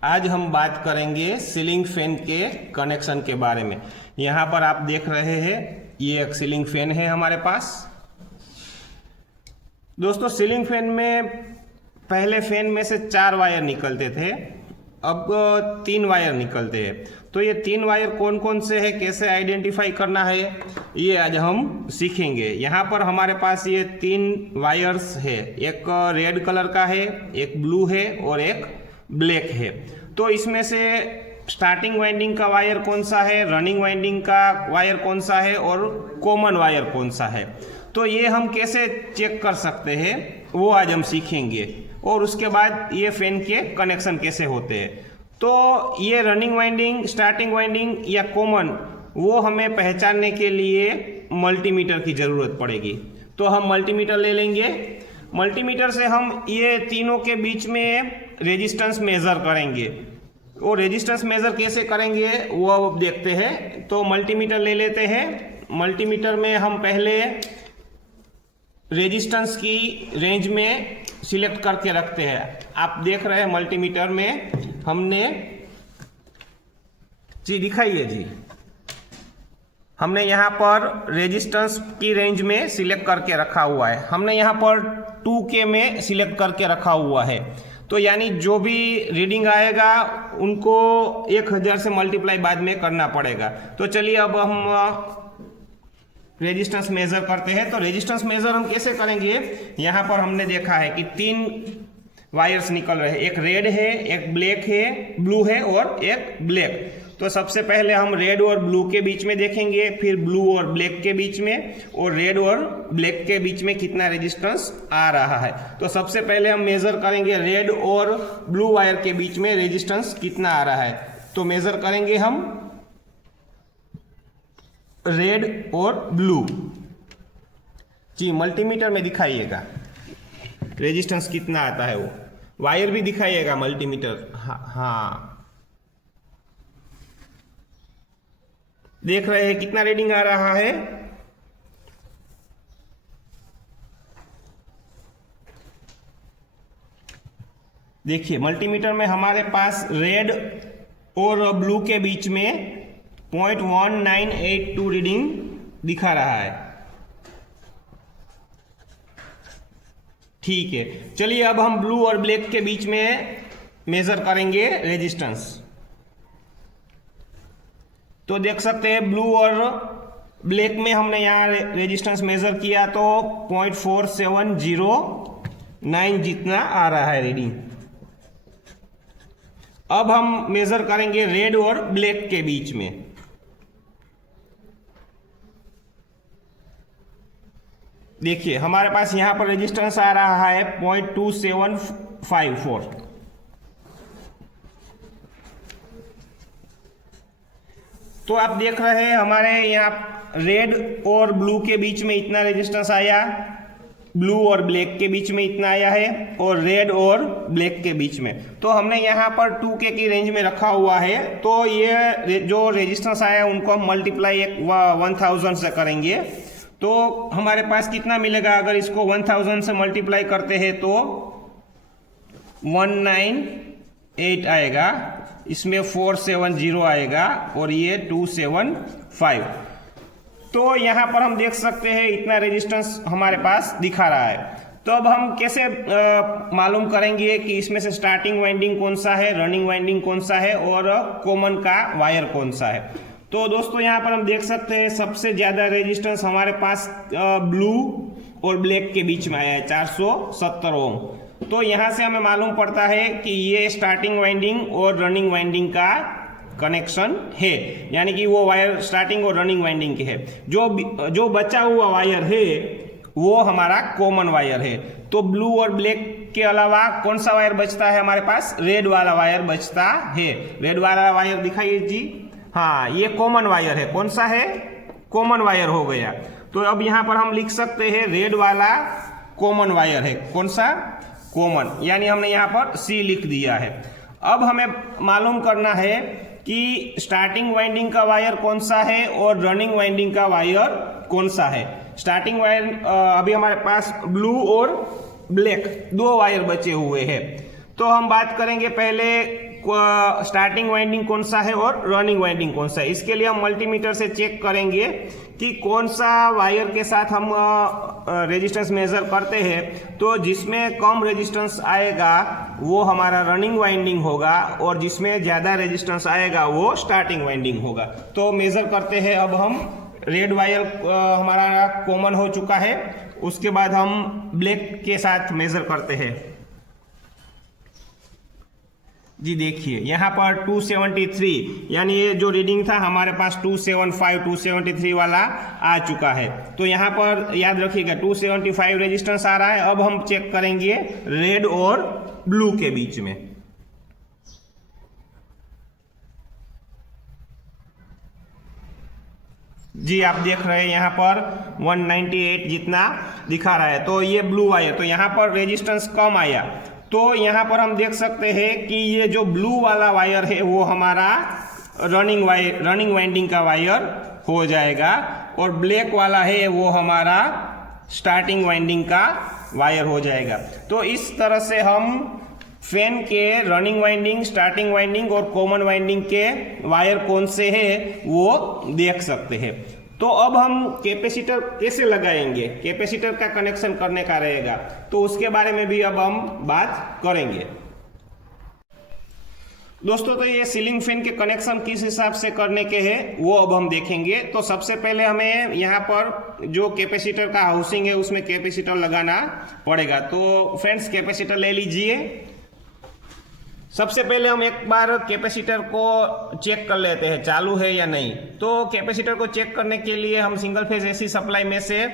आज हम बात करेंगे सीलिंग फैन के कनेक्शन के बारे में। यहाँ पर आप देख रहे हैं ये एक सीलिंग फैन है हमारे पास। दोस्तों सीलिंग फैन में पहले फैन में से 4 वायर निकलते थे, अब 3 वायर निकलते हैं। तो ये 3 वायर कौन कौन से हैं, कैसे आइडेंटिफाई करना है, ये आज हम सीखेंगे। यहाँ पर हमारे पास ये 3 वायर्स है, एक रेड कलर का है, एक ब्लू है और एक ब्लैक है। तो इसमें से स्टार्टिंग वाइंडिंग का वायर कौन सा है, रनिंग वाइंडिंग का वायर कौन सा है और कॉमन वायर कौन सा है, तो ये हम कैसे चेक कर सकते हैं वो आज हम सीखेंगे। और उसके बाद ये फैन के कनेक्शन कैसे होते हैं। तो ये रनिंग वाइंडिंग, स्टार्टिंग वाइंडिंग या कॉमन, वो हमें पहचानने के लिए मल्टीमीटर की ज़रूरत पड़ेगी। तो हम मल्टीमीटर ले लेंगे। मल्टीमीटर से हम ये तीनों के बीच में रेजिस्टेंस मेज़र करेंगे। वो रेजिस्टेंस मेज़र कैसे करेंगे वो अब देखते हैं। तो मल्टीमीटर ले लेते हैं। मल्टीमीटर में हम पहले रेजिस्टेंस की रेंज में सिलेक्ट करके रखते हैं। आप देख रहे हैं मल्टीमीटर में हमने जी दिखाइए जी, हमने यहाँ पर रेजिस्टेंस की रेंज में सिलेक्ट करके रखा हुआ है। हमने यहाँ पर 2K में सिलेक्ट करके रखा हुआ है। तो यानी जो भी रीडिंग आएगा उनको 1000 से मल्टीप्लाई बाद में करना पड़ेगा। तो चलिए अब हम रेजिस्टेंस मेजर करते हैं। तो रेजिस्टेंस मेजर हम कैसे करेंगे, यहाँ पर हमने देखा है कि 3 वायर्स निकल रहे हैं, एक रेड है, एक ब्लैक है, ब्लू है और एक ब्लैक। तो सबसे पहले हम रेड और ब्लू के बीच में देखेंगे, फिर ब्लू और ब्लैक के बीच में, और रेड और ब्लैक के बीच में कितना रेजिस्टेंस आ रहा है। तो सबसे पहले हम मेजर करेंगे रेड और ब्लू वायर के बीच में रेजिस्टेंस कितना आ रहा है। तो मेजर करेंगे हम रेड और ब्लू जी, मल्टीमीटर में दिखाइएगा रेजिस्टेंस कितना आता है, वो वायर भी दिखाइएगा मल्टीमीटर। हाँ देख रहे हैं कितना रीडिंग आ रहा है। देखिए मल्टीमीटर में हमारे पास रेड और ब्लू के बीच में 0.1982 रीडिंग दिखा रहा है। ठीक है, चलिए अब हम ब्लू और ब्लैक के बीच में मेजर करेंगे रेजिस्टेंस। तो देख सकते हैं ब्लू और ब्लैक में हमने यहाँ रेजिस्टेंस मेजर किया तो 0.4709 जितना आ रहा है रीडिंग। अब हम मेजर करेंगे रेड और ब्लैक के बीच में। देखिए हमारे पास यहाँ पर रेजिस्टेंस आ रहा है 0.2754। तो आप देख रहे हैं हमारे यहाँ रेड और ब्लू के बीच में इतना रेजिस्टेंस आया, ब्लू और ब्लैक के बीच में इतना आया है, और रेड और ब्लैक के बीच में। तो हमने यहाँ पर 2K की रेंज में रखा हुआ है। तो ये जो रेजिस्टेंस आया उनको हम मल्टीप्लाई 1000 से करेंगे। तो हमारे पास कितना मिलेगा, अगर इसको 1000 से मल्टीप्लाई करते हैं तो 198 आएगा, इसमें 470 आएगा और ये 275। तो यहाँ पर हम देख सकते हैं इतना रेजिस्टेंस हमारे पास दिखा रहा है। तो अब हम कैसे मालूम करेंगे कि इसमें से स्टार्टिंग वाइंडिंग कौन सा है, रनिंग वाइंडिंग कौन सा है और कॉमन का वायर कौन सा है। तो दोस्तों यहाँ पर हम देख सकते हैं सबसे ज़्यादा रेजिस्टेंस हमारे पास ब्लू और ब्लैक के बीच में आया है 470 ओम। तो यहाँ से हमें मालूम पड़ता है कि ये स्टार्टिंग वाइंडिंग और रनिंग वाइंडिंग का कनेक्शन है, यानी कि वो वायर स्टार्टिंग और रनिंग वाइंडिंग के है। जो बचा हुआ वायर है वो हमारा कॉमन वायर है। तो ब्लू और ब्लैक के अलावा कौन सा वायर बचता है हमारे पास, रेड वाला वायर बचता है। रेड वाला वायर दिखाइए जी, हाँ ये कॉमन वायर है। कौन सा है, कॉमन वायर हो गया। तो अब यहाँ पर हम लिख सकते हैं रेड वाला कॉमन वायर है। कौन सा, कॉमन, यानी हमने यहाँ पर C लिख दिया है। अब हमें मालूम करना है कि स्टार्टिंग वाइंडिंग का वायर कौन सा है और रनिंग वाइंडिंग का वायर कौन सा है। स्टार्टिंग वायर अभी हमारे पास ब्लू और ब्लैक 2 वायर बचे हुए हैं। तो हम बात करेंगे पहले स्टार्टिंग वाइंडिंग कौन सा है और रनिंग वाइंडिंग कौन सा है। इसके लिए हम मल्टीमीटर से चेक करेंगे कि कौन सा वायर के साथ हम रेजिस्टेंस मेजर करते हैं। तो जिसमें कम रेजिस्टेंस आएगा वो हमारा रनिंग वाइंडिंग होगा और जिसमें ज़्यादा रेजिस्टेंस आएगा वो स्टार्टिंग वाइंडिंग होगा। तो मेजर करते हैं। अब हम रेड वायर हमारा कॉमन हो चुका है, उसके बाद हम ब्लैक के साथ मेजर करते हैं। जी देखिए यहाँ पर 273 यानी ये जो रीडिंग था हमारे पास 275 273 वाला आ चुका है। तो यहाँ पर याद रखिएगा 275 रेजिस्टेंस आ रहा है। अब हम चेक करेंगे रेड और ब्लू के बीच में। जी आप देख रहे हैं यहाँ पर 198 जितना दिखा रहा है। तो ये ब्लू वायर, तो यहाँ पर रेजिस्टेंस कम आया। तो यहाँ पर हम देख सकते हैं कि ये जो ब्लू वाला वायर है वो हमारा रनिंग वाइंडिंग का वायर हो जाएगा और ब्लैक वाला है वो हमारा स्टार्टिंग वाइंडिंग का वायर हो जाएगा। तो इस तरह से हम फैन के रनिंग वाइंडिंग, स्टार्टिंग वाइंडिंग और कॉमन वाइंडिंग के वायर कौन से हैं वो देख सकते हैं। तो अब हम कैपेसिटर कैसे लगाएंगे, कैपेसिटर का कनेक्शन करने का रहेगा, तो उसके बारे में भी अब हम बात करेंगे। दोस्तों तो ये सीलिंग फैन के कनेक्शन किस हिसाब से करने के हैं वो अब हम देखेंगे। तो सबसे पहले हमें यहाँ पर जो कैपेसिटर का हाउसिंग है उसमें कैपेसिटर लगाना पड़ेगा। तो फ्रेंड्स कैपेसिटर ले लीजिए। सबसे पहले हम एक बार कैपेसिटर को चेक कर लेते हैं चालू है या नहीं। तो कैपेसिटर को चेक करने के लिए हम सिंगल फेज एसी सप्लाई में से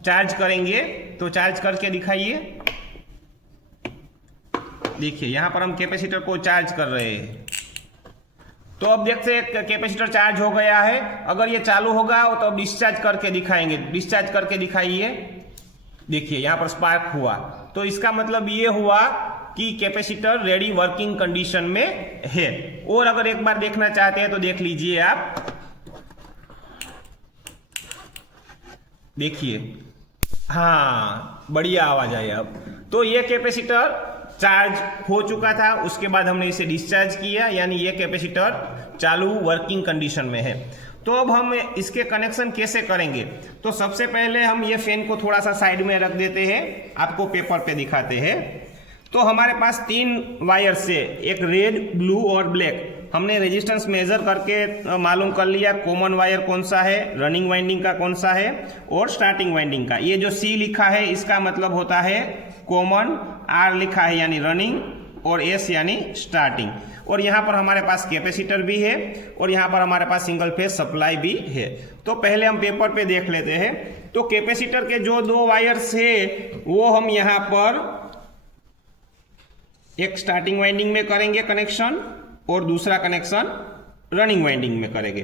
चार्ज करेंगे। तो चार्ज करके दिखाइए। देखिए यहाँ पर हम कैपेसिटर को चार्ज कर रहे हैं। तो अब देखते हैं कैपेसिटर चार्ज हो गया है। अगर ये चालू होगा तो अब डिस्चार्ज करके दिखाएंगे। डिस्चार्ज करके दिखाइए। देखिए यहाँ पर स्पार्क हुआ, तो इसका मतलब ये हुआ कि कैपेसिटर रेडी वर्किंग कंडीशन में है। और अगर एक बार देखना चाहते हैं तो देख लीजिए आप। देखिए हाँ बढ़िया आवाज आई अब। तो ये कैपेसिटर चार्ज हो चुका था, उसके बाद हमने इसे डिस्चार्ज किया, यानी ये कैपेसिटर चालू वर्किंग कंडीशन में है। तो अब हम इसके कनेक्शन कैसे करेंगे। तो सबसे पहले हम ये फैन को थोड़ा सा साइड में रख देते हैं, आपको पेपर पे दिखाते हैं। तो हमारे पास 3 वायर से, एक रेड, ब्लू और ब्लैक, हमने रेजिस्टेंस मेजर करके मालूम कर लिया कॉमन वायर कौन सा है, रनिंग वाइंडिंग का कौन सा है और स्टार्टिंग वाइंडिंग का। ये जो सी लिखा है इसका मतलब होता है कॉमन, आर लिखा है यानी रनिंग और एस यानी स्टार्टिंग। और यहाँ पर हमारे पास कैपेसिटर भी है और यहाँ पर हमारे पास सिंगल फेज सप्लाई भी है। तो पहले हम पेपर पे देख लेते हैं। तो कैपेसिटर के जो 2 वायर्स है वो हम यहाँ पर एक स्टार्टिंग वाइंडिंग में करेंगे कनेक्शन और दूसरा कनेक्शन रनिंग वाइंडिंग में करेंगे।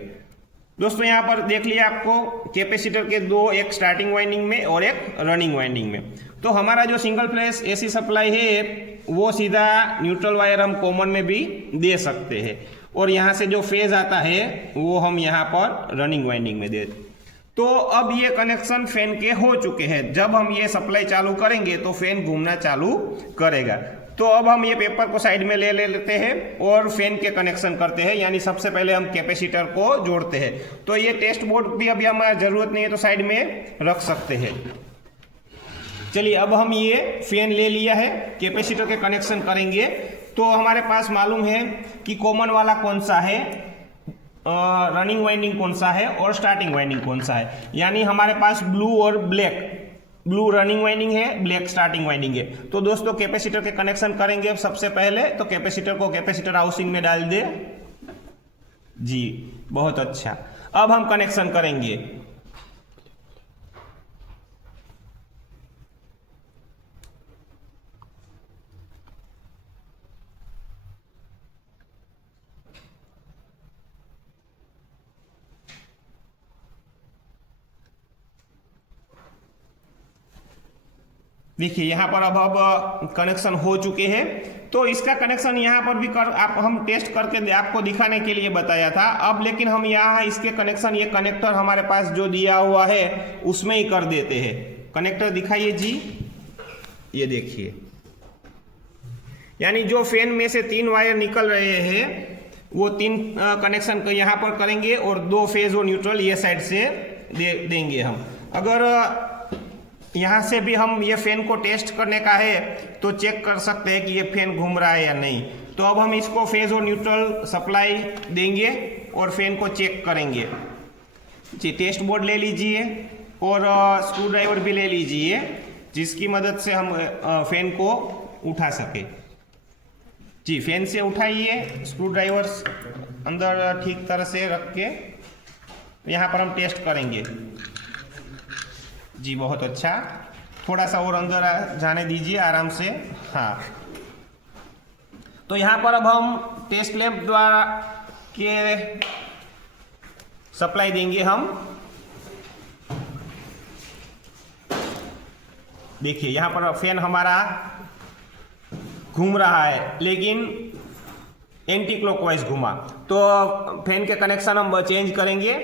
दोस्तों यहाँ पर देख लिया आपको कैपेसिटर के 2, एक स्टार्टिंग वाइंडिंग में और एक रनिंग वाइंडिंग में। तो हमारा जो सिंगल फेज एसी सप्लाई है वो सीधा न्यूट्रल वायर हम कॉमन में भी दे सकते हैं और यहाँ से जो फेज आता है वो हम यहाँ पर रनिंग वाइंडिंग में दे। तो अब ये कनेक्शन फैन के हो चुके हैं। जब हम ये सप्लाई चालू करेंगे तो फैन घूमना चालू करेगा। तो अब हम ये पेपर को साइड में ले लेते हैं और फैन के कनेक्शन करते हैं, यानी सबसे पहले हम कैपेसिटर को जोड़ते हैं। तो ये टेस्ट बोर्ड भी अभी हमारा जरूरत नहीं है तो साइड में रख सकते हैं। चलिए अब हम ये फैन ले लिया है, कैपेसिटर के कनेक्शन करेंगे। तो हमारे पास मालूम है कि कॉमन वाला कौन सा है, रनिंग वाइंडिंग कौन सा है और स्टार्टिंग वाइंडिंग कौन सा है। यानी हमारे पास ब्लू और ब्लैक, ब्लू रनिंग वाइंडिंग है, ब्लैक स्टार्टिंग वाइंडिंग है। तो दोस्तों कैपेसिटर के कनेक्शन करेंगे सबसे पहले। तो कैपेसिटर को कैपेसिटर हाउसिंग में डाल दे। जी बहुत अच्छा। अब हम कनेक्शन करेंगे। देखिए यहाँ पर अब कनेक्शन हो चुके हैं। तो इसका कनेक्शन यहाँ पर भी हम टेस्ट करके आपको दिखाने के लिए बताया था। अब लेकिन हम यहाँ इसके कनेक्शन, ये कनेक्टर हमारे पास जो दिया हुआ है उसमें ही कर देते हैं। कनेक्टर दिखाइए जी। ये देखिए यानी जो फैन में से 3 वायर निकल रहे हैं वो 3 कनेक्शन को यहाँ पर करेंगे और 2 फेज और न्यूट्रल ये साइड से देंगे हम। अगर यहाँ से भी हम ये फैन को टेस्ट करने का है तो चेक कर सकते हैं कि ये फैन घूम रहा है या नहीं। तो अब हम इसको फेज और न्यूट्रल सप्लाई देंगे और फैन को चेक करेंगे। जी, टेस्ट बोर्ड ले लीजिए और स्क्रू ड्राइवर भी ले लीजिए जिसकी मदद से हम फैन को उठा सके। जी, फैन से उठाइए, स्क्रू ड्राइवर अंदर ठीक तरह से रख के यहाँ पर हम टेस्ट करेंगे। जी, बहुत अच्छा, थोड़ा सा और अंदर जाने दीजिए आराम से। हाँ, तो यहाँ पर अब हम टेस्ट लैंप द्वारा के सप्लाई देंगे हम। देखिए यहाँ पर फैन हमारा घूम रहा है लेकिन एंटी क्लॉकवाइज घूमा, तो फैन के कनेक्शन हम चेंज करेंगे।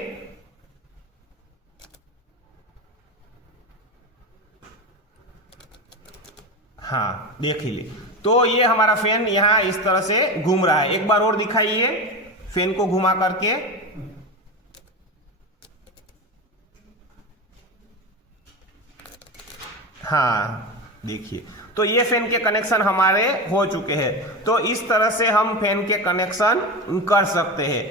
हाँ, देखिए तो ये हमारा फैन यहाँ इस तरह से घूम रहा है। एक बार और दिखाइए फैन को घुमा करके। हाँ, देखिए तो ये फैन के कनेक्शन हमारे हो चुके हैं। तो इस तरह से हम फैन के कनेक्शन कर सकते हैं।